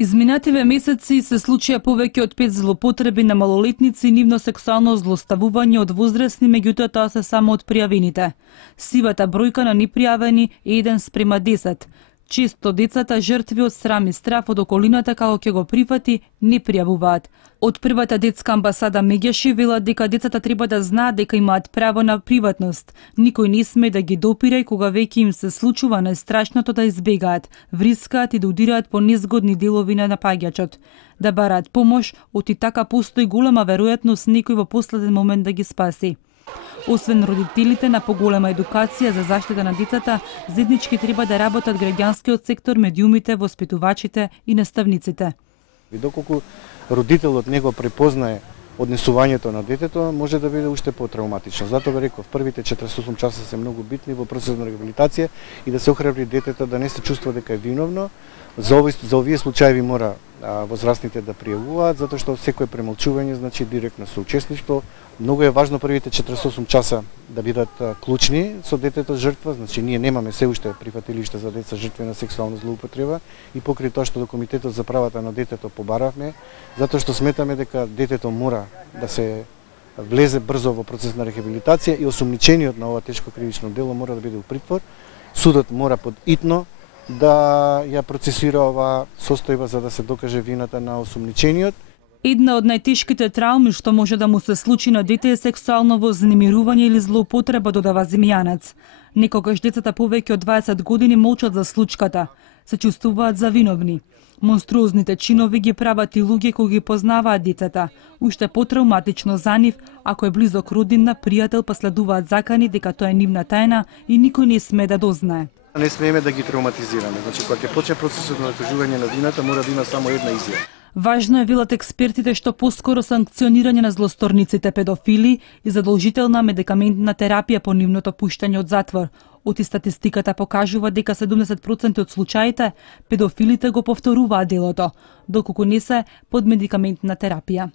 Изминативе месеци се случија повеќе од 5 злоупотреби на малолетници и нивно сексуално злоставување од возрастни, меѓутоа тоа се само од пријавените. Сивата бројка на непријавени е 1:10. Често децата жртви од срам и страф од околината како ќе го прифати, не пријавуваат. Од првата детска амбасада Меѓаши велат дека децата треба да знаат дека имаат право на приватност. Никој не сме да ги допира и кога веќе им се случува најстрашното да избегаат, врискаат и да удираат по незгодни делови на напаѓачот. Да бараат помош, оти така постои голема веројатност некој во последен момент да ги спаси. Освен родителите на поголема едукација за заштита на децата, заеднички треба да работат граѓанскиот сектор, медиумите, воспитувачите и наставниците. И доколку родителот не го препознае однесувањето на детето, може да биде уште потравматично. Затоа го реков, првите 48 часа се многу битни во процесот на рехабилитација и да се охрабри детето да не се чувствува дека е виновно. За овие случаи мора возрастните да пријавуваат, затоа што секое премолчување значи директно соучесништво. Многу е важно првите 48 часа да бидат клучни со детето жртва, значи ние немаме се уште прифатилиште за деца жртви на сексуална злоупотреба и покрај тоа што до Комитетот за правата на детето побаравме, затоа што сметаме дека детето мора да се влезе брзо во процес на рехабилитација и осумничениот на ова тешко кривично дело мора да биде у притвор. Судот мора подитно да ја процесира оваа состојба за да се докаже вината на осумничениот. Една од најтешките трауми што може да му се случи на дете е сексуално вознемирување или злоупотреба, додава Земјанец. Некогаш децата повеќе од 20 години молчат за случката, се чувствуваат завиновни. Монструозните чинови ги прават и луѓе кои ги познаваат децата. Уште потравматично за нив, ако е близок роднина, пријател, па следуваат закани дека тоа е нивна тајна и никој не сме да дознае. Не смееме да ги травматизираме. Значи, кога ќе почне процесот на докажување на вината, мора да има само една изјава. Важно е, велат експертите, што поскоро санкционирање на злосторниците педофили и задолжителна медикаментна терапија по нивното пуштање од затвор. Оти статистиката покажува дека 70% од случаите педофилите го повторуваат делото, доколку не се под медикаментна терапија.